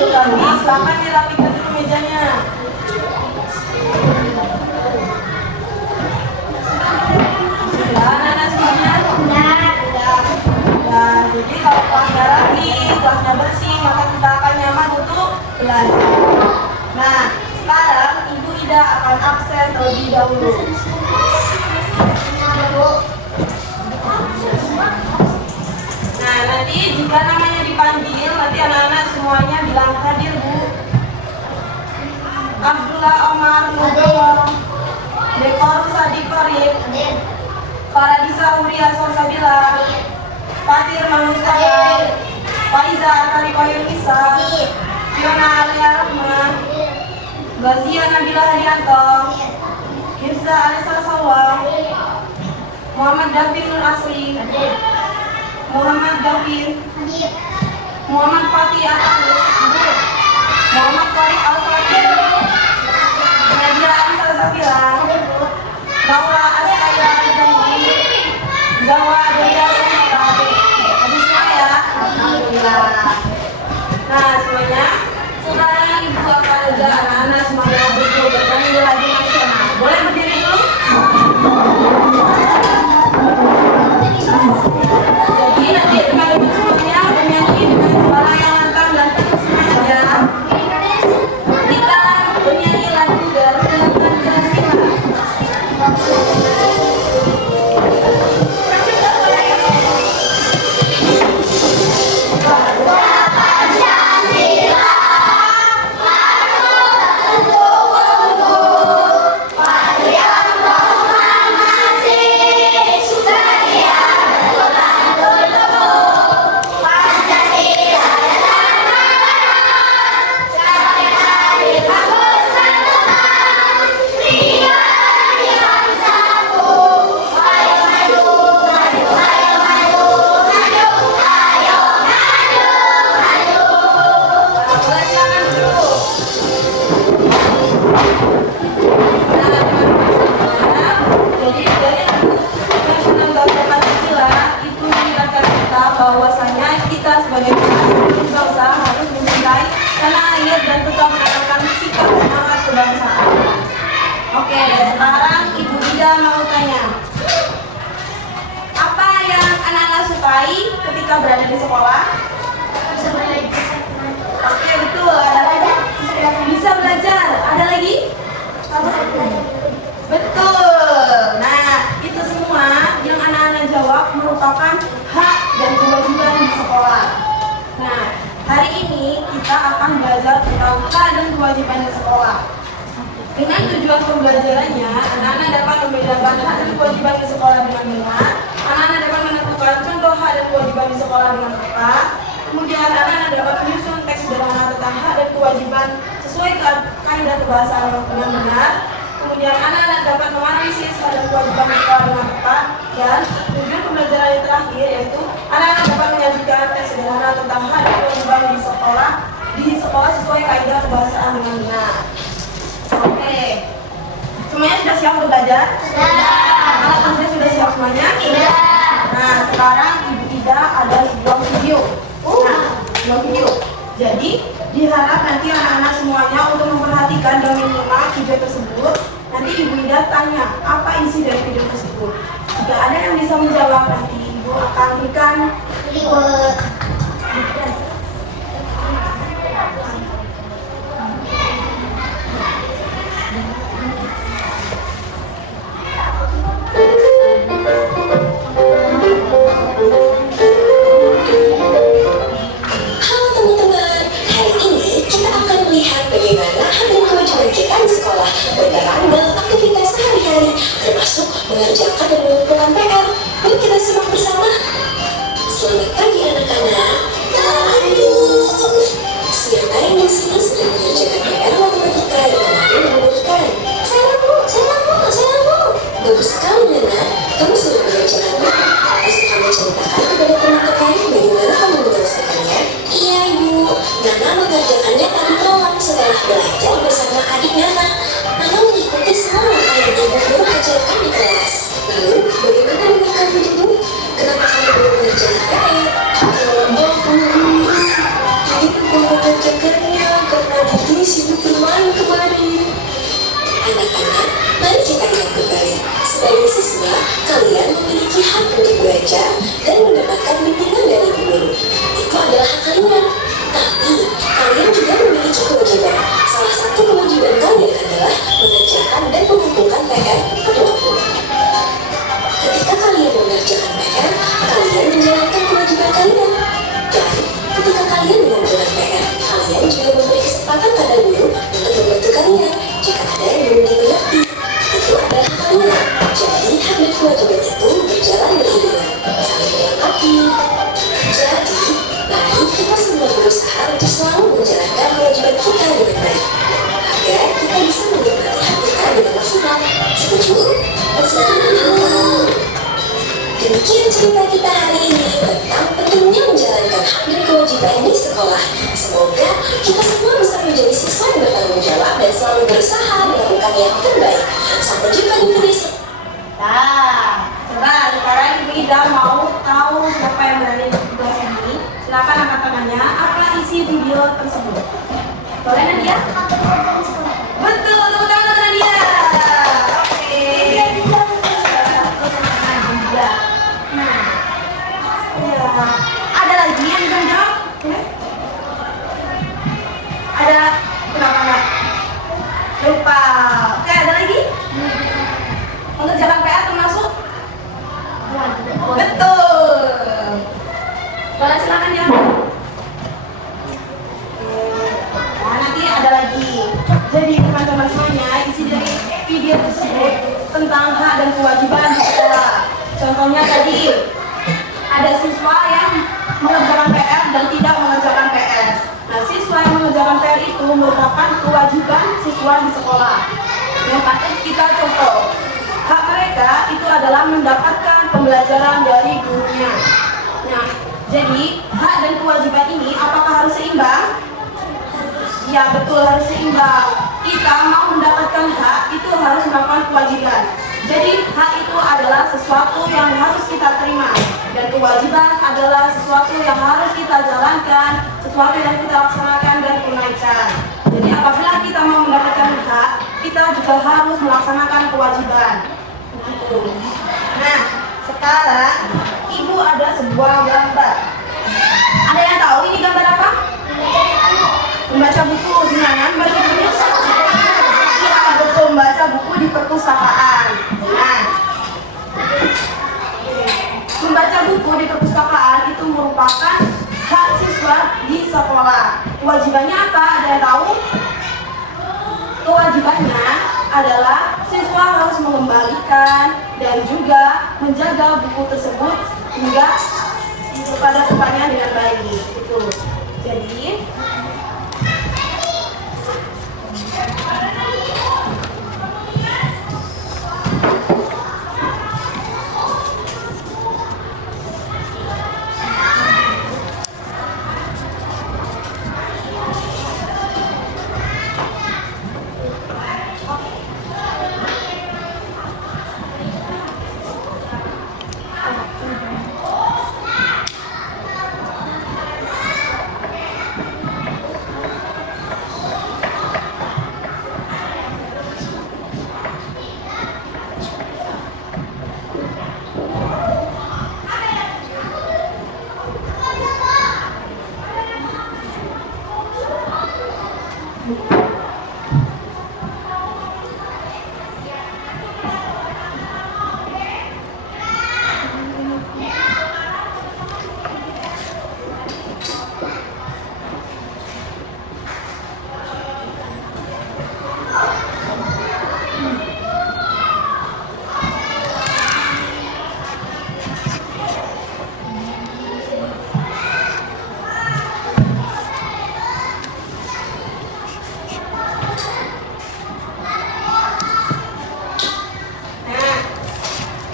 Kami silakan dirapikan dulu mejanya. Sudah anak-anak semuanya? Nah, jadi kalau kelasnya rapi, kelasnya bersih, maka kita akan nyaman untuk belajar. Nah, sekarang Ibu Ida akan absen terlebih dahulu. Nah, nanti jika namanya dipanggil, nanti anak-anak semuanya bilang hadir, Bu. Abdullah Omar Nugroho, Dekor Sadi Korib, Paradisa Huria Sonsabila, Fatir Manustaka, Faiza Akari Koyun Isa, Fiona Alia Rahman, Gazia Nabila Hadianto, Hirza Alisa Sawa, Muhammad Davin Nur Asli, Muhammad Davin, Muhammad Fatih Akus, Muhammad Farid Al-Fatih, Nadia Ansa Zafira, Laura Askaya Al-Janji, Zawa Adelia Sonata. Habis semua ya? Alhamdulillah. Nah semuanya, sekarang Ibu akan ajak anak-anak semuanya bernyanyi lagu nasional. Boleh berdiri dulu? Jadi nanti teman-teman semuanya bernyanyi dengan suara yang lantang dan penuh semangat ya. Kita bernyanyi lagu dari Pancasila. Bahwasanya kita sebagai bangsa harus mencintai tanah air dan tetap menanamkan sikap semangat kebangsaan. Oke, sekarang Ibu Ida mau tanya, apa yang anak-anak sukai ketika berada di sekolah? Oke, betul. Ada lagi? Bisa belajar. Ada lagi? Betul. Nah, itu semua yang anak-anak jawab merupakan hak dan kewajiban di sekolah. Nah, hari ini kita akan belajar tentang hak dan kewajiban di sekolah. Dengan tujuan pembelajarannya, anak-anak dapat membedakan hak dan kewajiban di sekolah dengan benar. Anak-anak dapat menentukan contoh hak dan kewajiban di sekolah dengan tepat. Kemudian anak-anak dapat menyusun teks sederhana tentang hak dan kewajiban sesuai kaidah kebahasaan yang benar. Kemudian anak-anak dapat menganalisis hak dan kewajiban di sekolah dengan tepat. Dan tujuan pembelajaran yang terakhir yaitu anak-anak dapat menyajikan teks sederhana tentang hak dan kewajiban di sekolah sesuai kaidah kebahasaan dengan benar. Oke, semuanya sudah siap untuk belajar? Sudah. Anak-anak sudah siap semuanya? Sudah. Nah, sekarang Ibu Ida ada sebuah video. Sebuah video. Jadi, diharap nanti anak-anak semuanya untuk memperhatikan dan menyimak video tersebut. Nanti Ibu Ida tanya, apa isi dari video tersebut? Jika ada yang bisa menjawab, nanti Ibu akan berikan reward. Bagaimana hak dan kewajiban kita di sekolah berperan dalam aktivitas sehari-hari, termasuk mengerjakan dan mengumpulkan PR. Yuk kita simak bersama. Selamat pagi anak-anak. Aduh. Siapa yang di sini sedang mengerjakan PR matematika yang kemarin menuliskan? Saya bu. Bagus sekali Nana. Kamu sudah mengerjakannya. Bisa kamu ceritakan kepada teman-teman bagaimana kamu menyelesaikannya? Iya ibu. Nana mengerjakannya tadi malam setelah belajar bersama adik Nana. Nana mengikuti semua langkah yang ibu guru ajarkan di kelas. Lalu, bagaimana dengan kamu dulu? Kenapa kamu belum mengerjakan PR? Oh, jadi kamu mengerjakannya. hak untuk belajar dan mendapatkan bimbingan dari guru. Itu adalah hak kalian. Tapi, kalian juga memiliki kewajiban. Salah satu kewajiban kalian adalah mengerjakan dan mengumpulkan PR tepat waktu. Ketika kalian mengerjakan PR, kalian menjalankan kewajiban kalian. Dan ketika kalian mengumpulkan PR, kalian juga memberi kesempatan pada guru untuk membantu kalian jika ada yang belum dimengerti. Itu adalah hak kalian. Jadi, hak dan kewajiban itu berjalan beriringan, saling melengkapi. Jadi, mari kita semua berusaha untuk selalu menjalankan kewajiban kita dengan baik, agar kita bisa menikmati hak kita dengan maksimal. Setuju? Demikian cerita kita hari ini tentang pentingnya menjalankan hak dan kewajiban di sekolah. Semoga kita semua bisa menjadi siswa yang bertanggung jawab dan selalu berusaha melakukan yang terbaik. Sampai jumpa di video selanjutnya. Nah, coba sekarang Ibu Ida mau tahu siapa yang berada di sebelah sini. Silakan angkat tangannya. Apa isi video tersebut? Boleh Nadia? Betul, tepuk tangan untuk Nadia. Oke. Nah, ya. Ada lagi yang bisa jawab? Ada? Kenapa enggak? Lupa. Oke, ada lagi? Mengerjakan PR termasuk? Betul. Boleh silakan ya. Nah, nanti ada lagi. Jadi teman-teman semuanya, isi dari video tersebut tentang hak dan kewajiban di sekolah. Contohnya tadi ada siswa yang mengerjakan PR dan tidak mengerjakan PR. Nah, siswa yang mengerjakan PR itu merupakan kewajiban siswa di sekolah. Yang patut kita contoh. Hak mereka itu adalah mendapatkan pembelajaran dari gurunya. Nah, jadi hak dan kewajiban ini apakah harus seimbang? Ya, betul, harus seimbang. Kita mau mendapatkan hak itu harus melakukan kewajiban. Jadi hak itu adalah sesuatu yang harus kita terima, dan kewajiban adalah sesuatu yang harus kita jalankan, sesuatu yang kita laksanakan dan tunaikan. Jadi apabila kita mau mendapatkan hak, kita juga harus melaksanakan kewajiban. Begitu. Nah, sekarang Ibu ada sebuah gambar. Ada yang tahu ini gambar apa? Membaca buku. Di mana membaca buku? Iya, betul, membaca buku di perpustakaan. Nah, membaca buku di perpustakaan itu merupakan hak siswa di sekolah. Kewajibannya apa? Ada yang tahu? Kewajibannya adalah siswa harus mengembalikan dan juga menjaga buku tersebut hingga pada tempatnya dengan baik. Itu.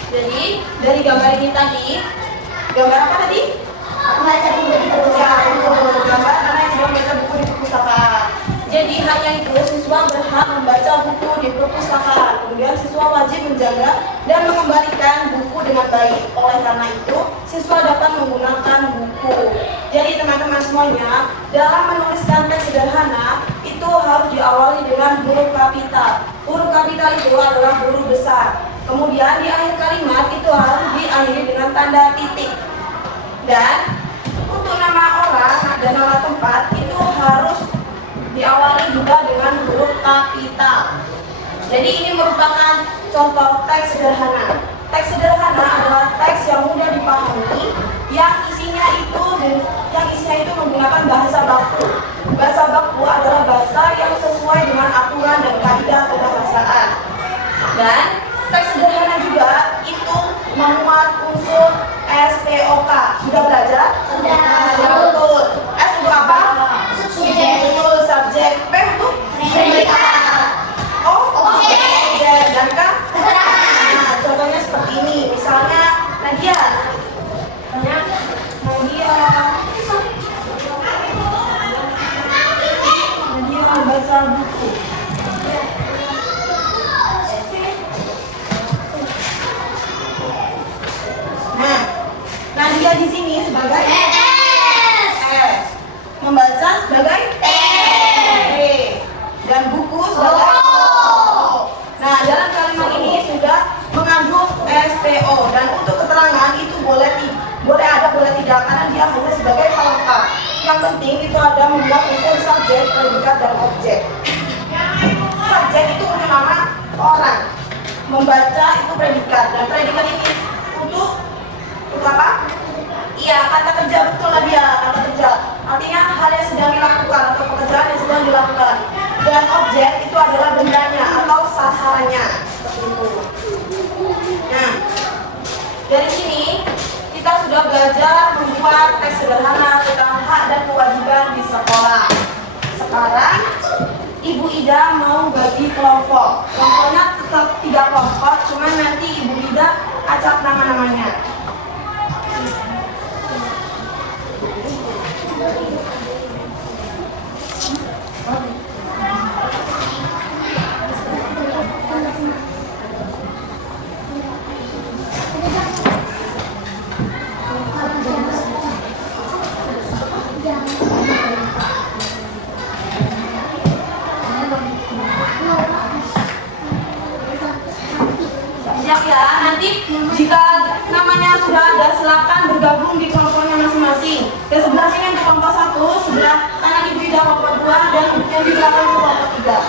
Jadi dari gambar ini tadi, gambar apa tadi? Membaca buku di perpustakaan. Gambar anak yang sedang membaca buku di perpustakaan. Jadi haknya itu siswa berhak membaca buku di perpustakaan. Kemudian siswa wajib menjaga dan mengembalikan buku dengan baik. Oleh karena itu, siswa dapat menggunakan buku. Jadi teman-teman semuanya, dalam menuliskan teks sederhana itu harus diawali dengan huruf kapital. Huruf kapital itu adalah huruf besar. Kemudian di akhir kalimat itu harus diakhiri dengan tanda titik. Dan untuk nama orang dan nama tempat itu harus diawali juga dengan huruf kapital. Jadi ini merupakan contoh teks sederhana. Teks sederhana adalah teks yang mudah dipahami, yang isinya itu menggunakan bahasa baku. Bahasa baku adalah bahasa yang sesuai dengan aturan dan kaidah kebahasaan. Dan teks sederhana juga itu memuat unsur SPOK. Sudah belajar? Sudah. Betul. S untuk apa? Subjek. Betul, subjek. P untuk Predikat. O? Objek. Dan K? Keterangan. Nah, contohnya seperti ini. Misalnya Nadia. Nadia membaca buku. Nah, Nadia di sini sebagai S. Membaca sebagai T. Dan buku sebagai O. Nah, dalam kalimat ini sudah mengandung SPO. Dan untuk keterangan itu boleh ada, boleh tidak, karena dia hanya sebagai pelengkap. Yang penting itu ada membuat unsur subjek, predikat, dan objek. Subjek itu untuk nama orang. Membaca itu predikat, dan predikat ini untuk apa? Iya, kata kerja, betul lah dia, kata kerja. Artinya hal yang sedang dilakukan atau pekerjaan yang sedang dilakukan. Dan objek itu adalah bendanya atau sasarannya. Seperti itu. Nah, dari sini kita sudah belajar membuat teks sederhana tentang hak dan kewajiban di sekolah. Sekarang Ibu Ida mau bagi kelompok. Kelompoknya tetap 3 kelompok, cuman nanti Ibu Ida acak nama-namanya. Siap ya, nanti jika namanya sudah ada silakan bergabung di kelompoknya masing-masing. Dan sebelah sini untuk kelompok 1, sebelah kanan Ibu Ida kelompok 2, dan yang di belakang itu kelompok 3.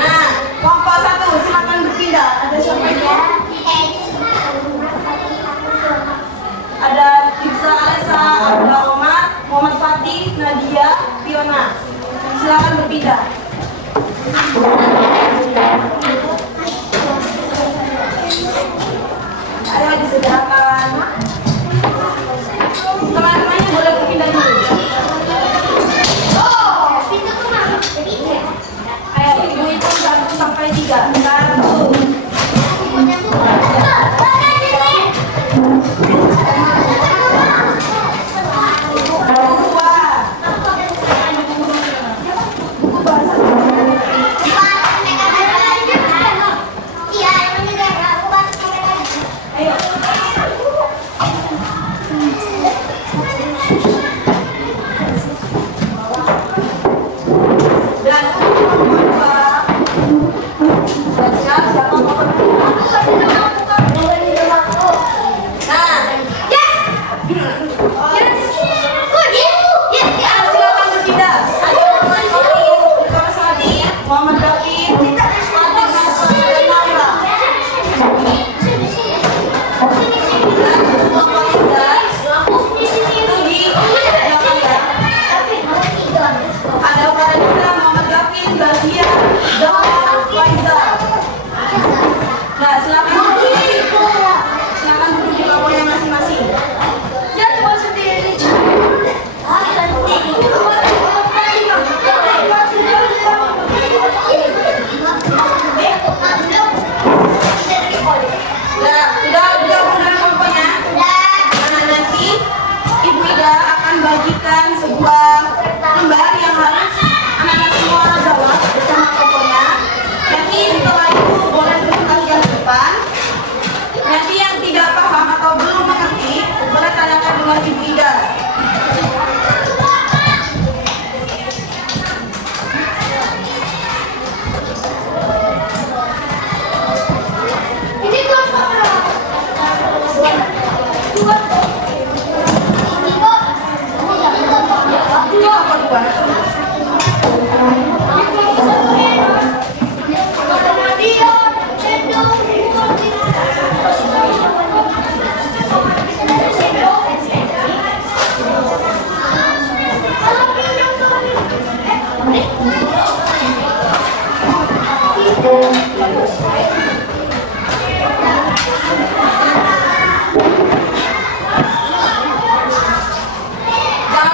Nah, kelompok 1 silakan berpindah. Ada siapa itu? Ada Ibsa Alesa, ada Omar, Muhammad Fatih, Nadia, Fiona. Silakan berpindah. Ayo disediakan. Teman-temannya boleh berpindah dulu. Ayo, ibu itu 1 sampai 3. 1. Ayo. Jangan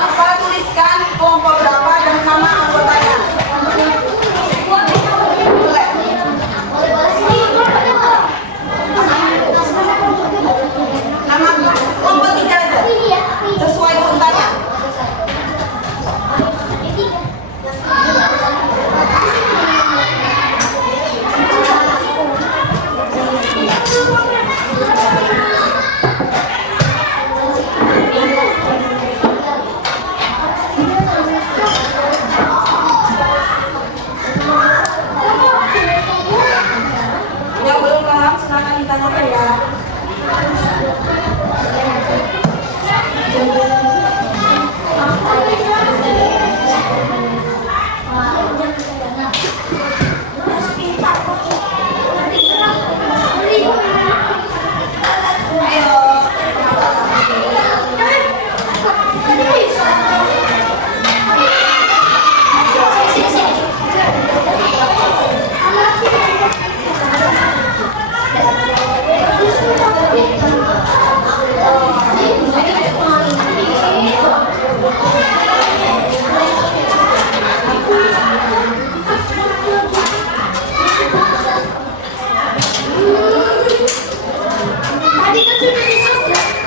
lupa tuliskan kelompok berapa dan nama anggotanya. Nama kelompok 3 aja, sesuai urutannya. Yang belum paham silakan ditanyakan ya.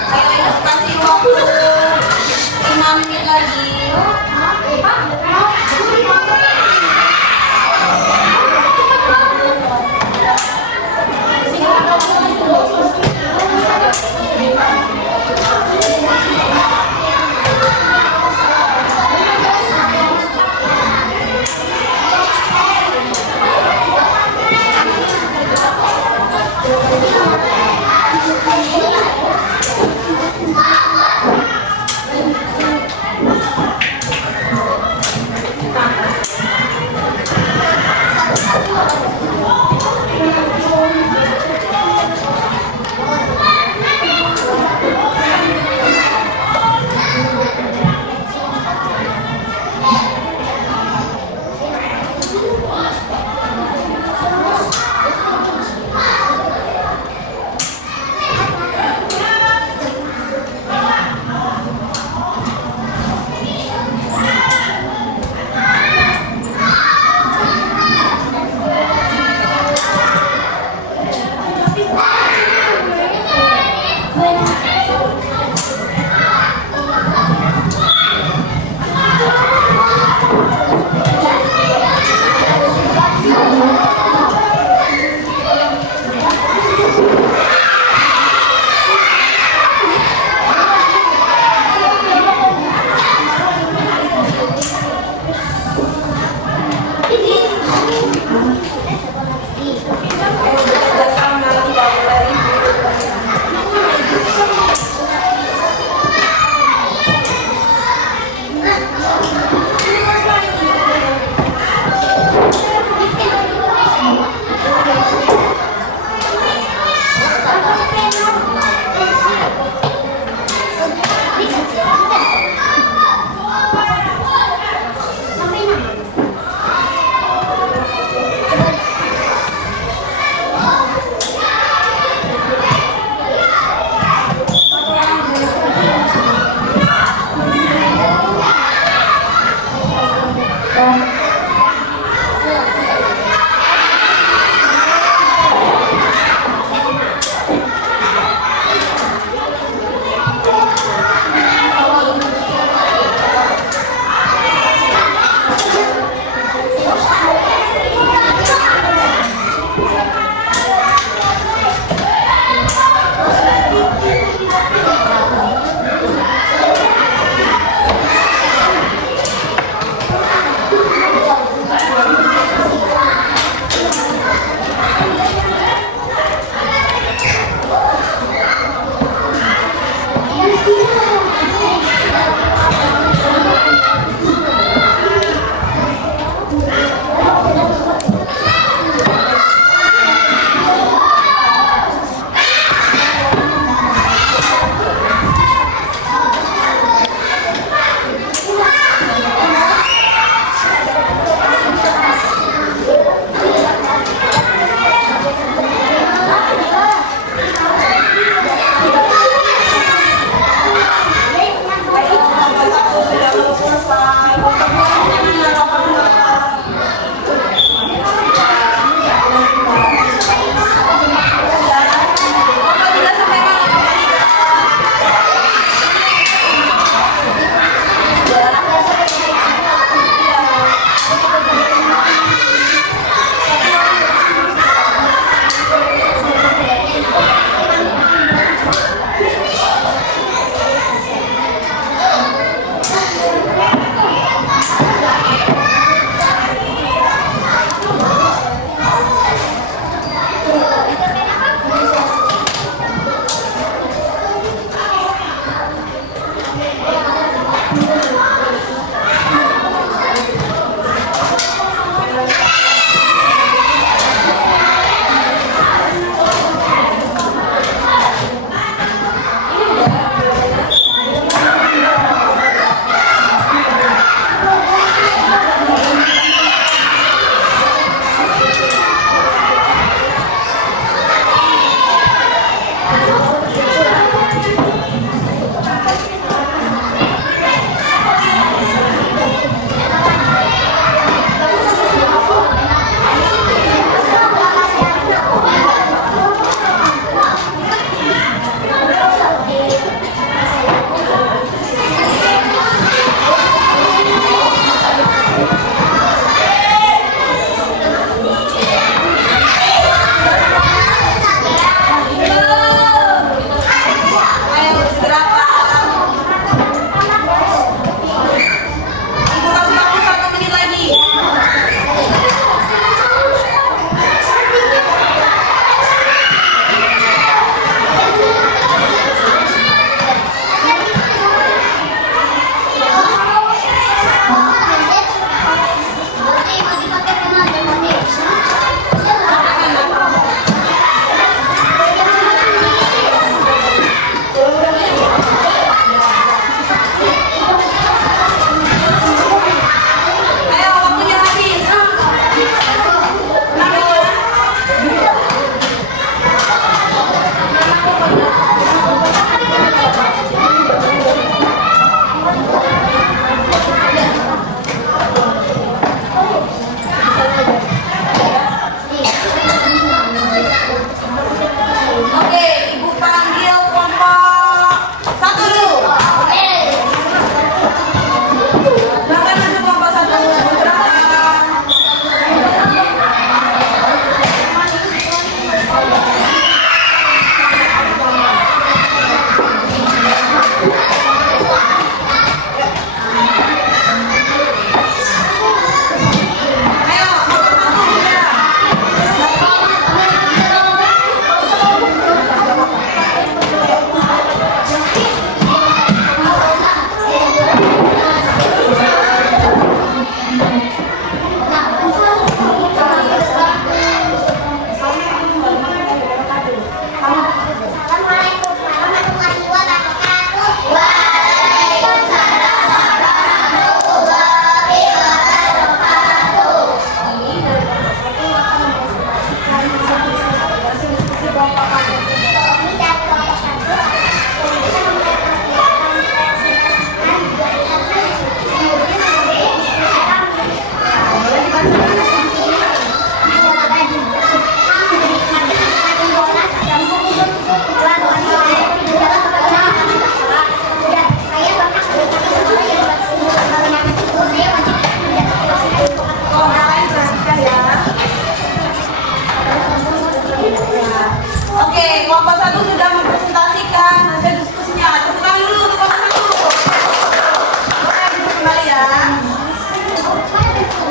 Saya kasih waktu 5 menit lagi.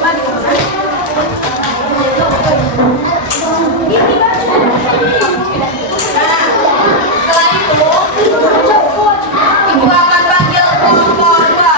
Coba di mana? Nah, setelah itu ibu akan panggil kelompok dua.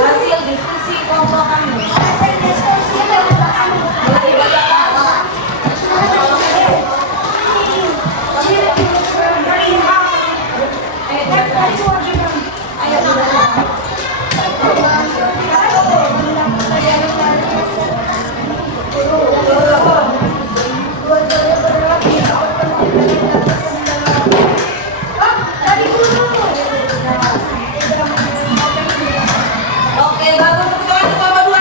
Hasil diskusi kelompok kami. Boleh dibacakan? Oke, baru pertemuan kelompok dua.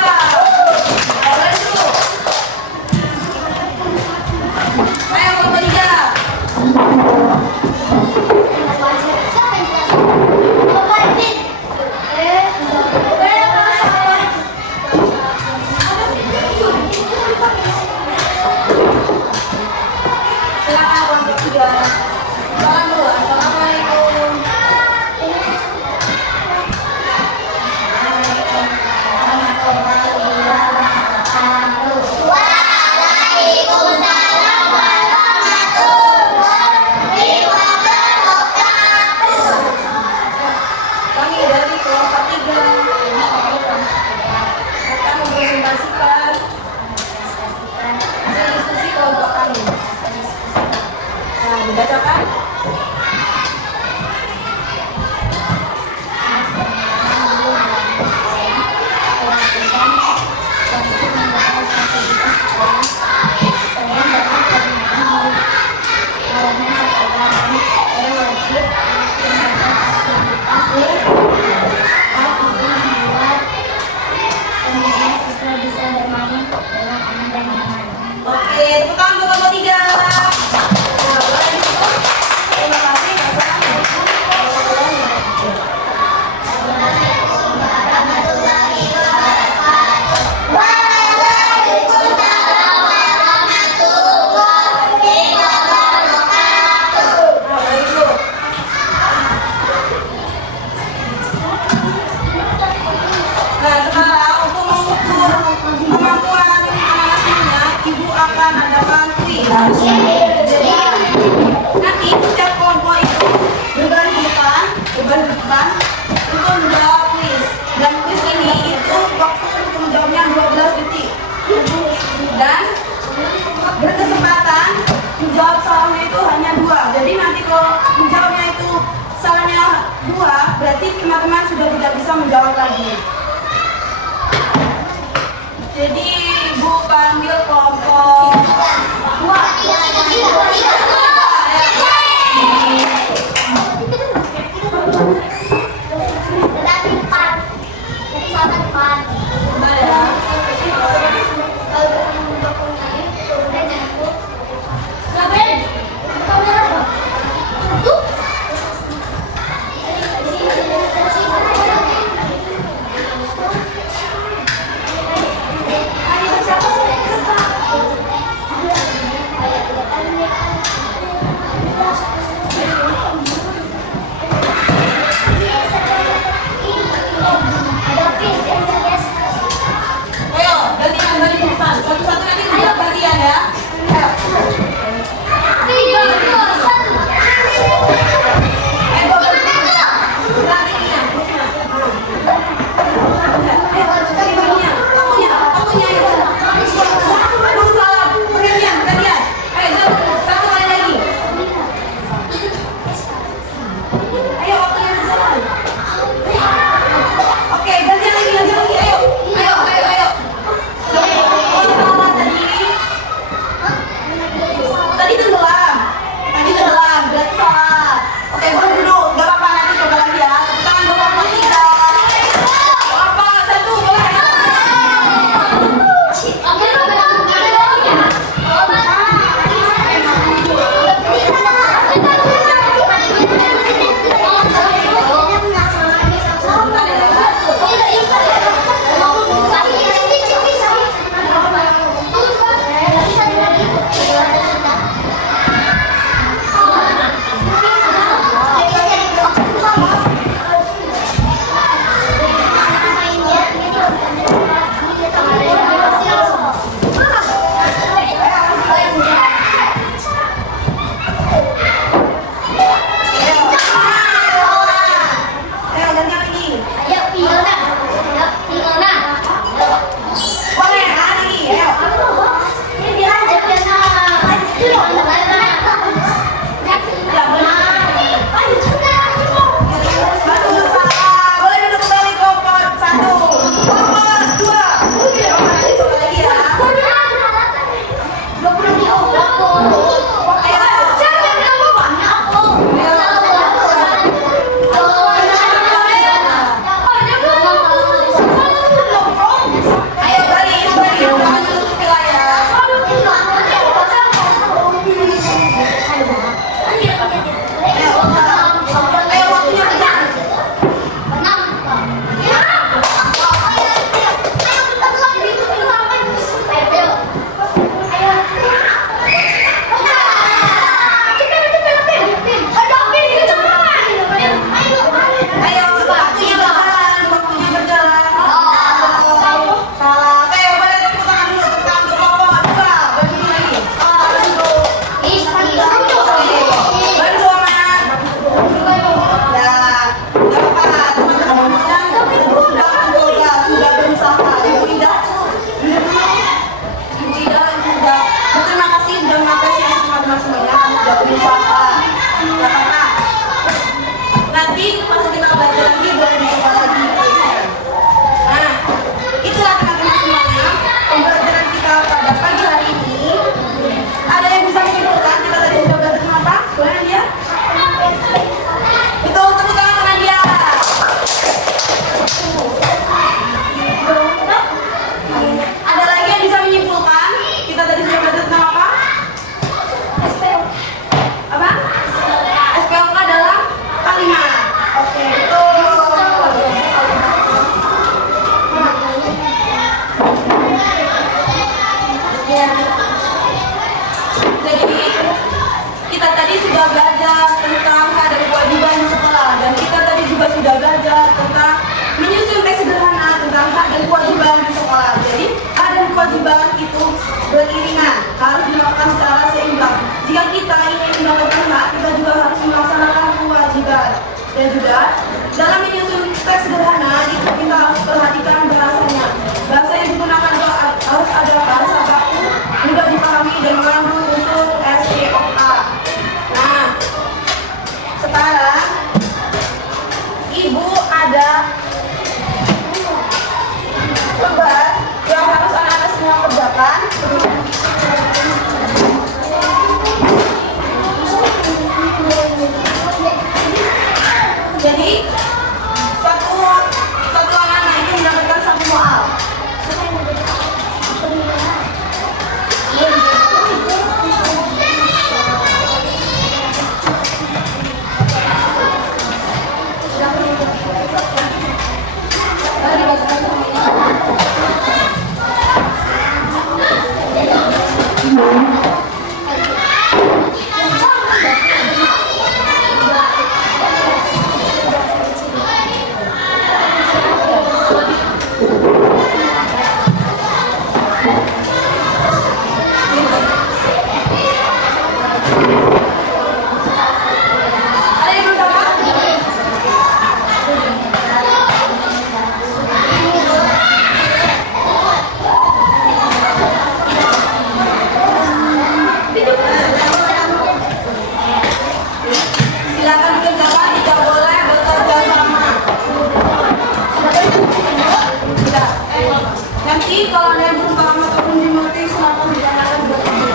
Boleh dulu. Ayo kelompok tiga. Silakan kelompok tiga. Salam dulu. Assalamualaikum. Kami dari kelompok tiga akan mempresentasikan hasil diskusi kelompok kami. Nah, dibacakan. Oke, tepuk tangan untuk kelompok tiga. Nah, boleh ditutup. Terima kasih. Assalamualaikum. Nah, sekarang untuk mengukur kemampuan anak-anak semuanya, ibu akan adakan kuis. Jadi nanti setiap kelompok itu bergantian untuk menjawab kuis. Dan kuis ini itu waktu untuk menjawabnya 12 detik. Dan berkesempatan menjawab salahnya itu hanya 2. Jadi nanti kalau menjawabnya itu salahnya 2, berarti teman-teman sudah tidak bisa menjawab lagi. Jadi ibu panggil kelompok dua. Nah, ya. beriringan, harus dilakukan secara seimbang. Jika kita ingin mendapatkan hak, kita juga harus melaksanakan kewajiban. Dan juga dalam menyusun teks sederhana itu kita harus perhatikan bahasanya. Bahasa yang digunakan itu harus ada bahasa baku, mudah dipahami dan mengandung unsur SEOA. Nah, sekarang Ibu ada lembar yang harus anak-anak semua kerjakan. Jadi satu anak-anak itu mendapatkan satu soal. Ada yang belum dapat? Silakan dikerjakan, tidak boleh bekerja sama. Tidak. Nanti kalau ada yang belum paham ataupun dimengerti, silakan ditanyakan buat ibu.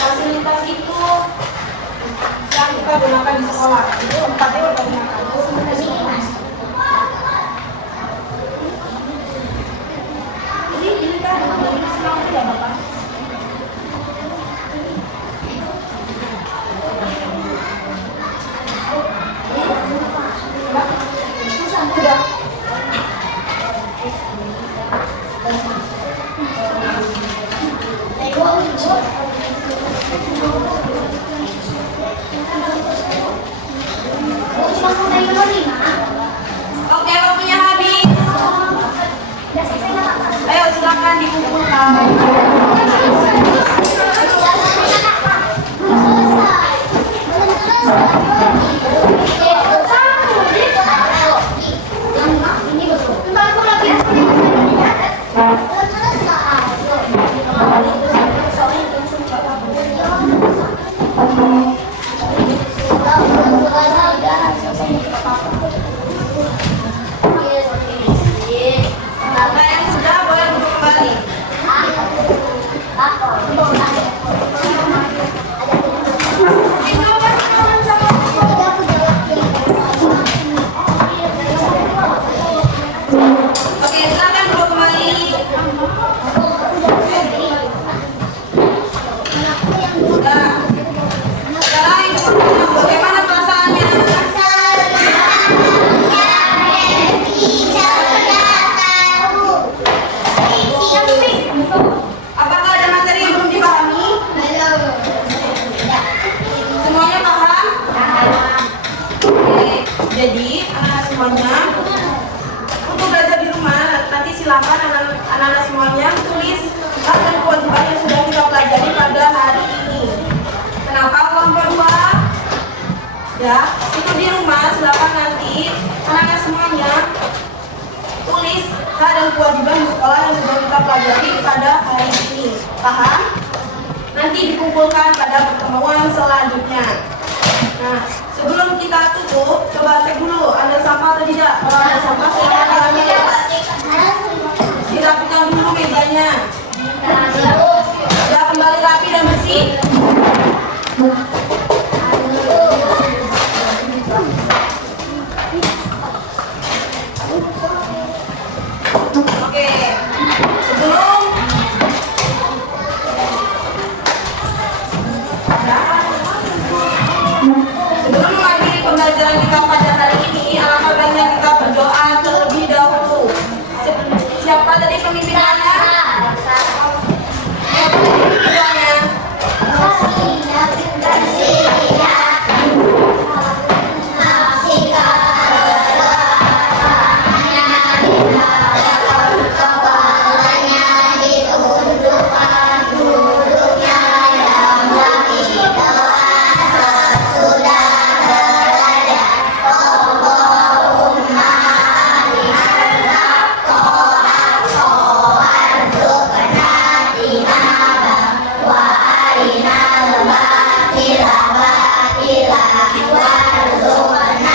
Fasilitas itu yang kita gunakan di sekolah, itu tempatnya kita gunakan. Ini kan ini senang tidak Bapak? Sudah. Oke, waktunya habis. Ayo silakan dikumpulkan. Nah, yang sudah boleh duduk kembali. silakan anak-anak semuanya tulis hak dan kewajiban yang sudah kita pelajari pada hari ini. Kenapa kelompok 2? Ya, itu di rumah silakan nanti anak-anak semuanya tulis hak dan kewajiban di sekolah yang sudah kita pelajari pada hari ini. Paham? Nanti dikumpulkan pada pertemuan selanjutnya. Nah, sebelum kita tutup, coba cek dulu ada sampah atau tidak. Kalau ada sampah, silakan diambil ya. Dirapikan dulu mejanya. Sudah kembali rapi dan bersih. Oke, sebelum mengakhiri pembelajaran kita pada hari ini, alangkah baiknya kita berdoa terlebih dahulu. Siapa tadi pemimpinannya? Doanya.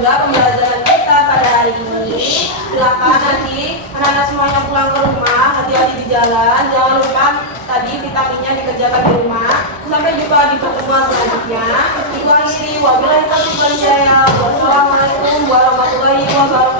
Pembelajaran kita pada hari ini. Silakan nanti anak-anak semuanya pulang ke rumah, hati-hati di jalan, jangan lupa tadi vitaminnya dikerjakan di rumah. Sampai jumpa di pertemuan selanjutnya. Ibu akhiri, wabillahi taufiq wal hidayah. Wassalamualaikum warahmatullahi wabarakatuh.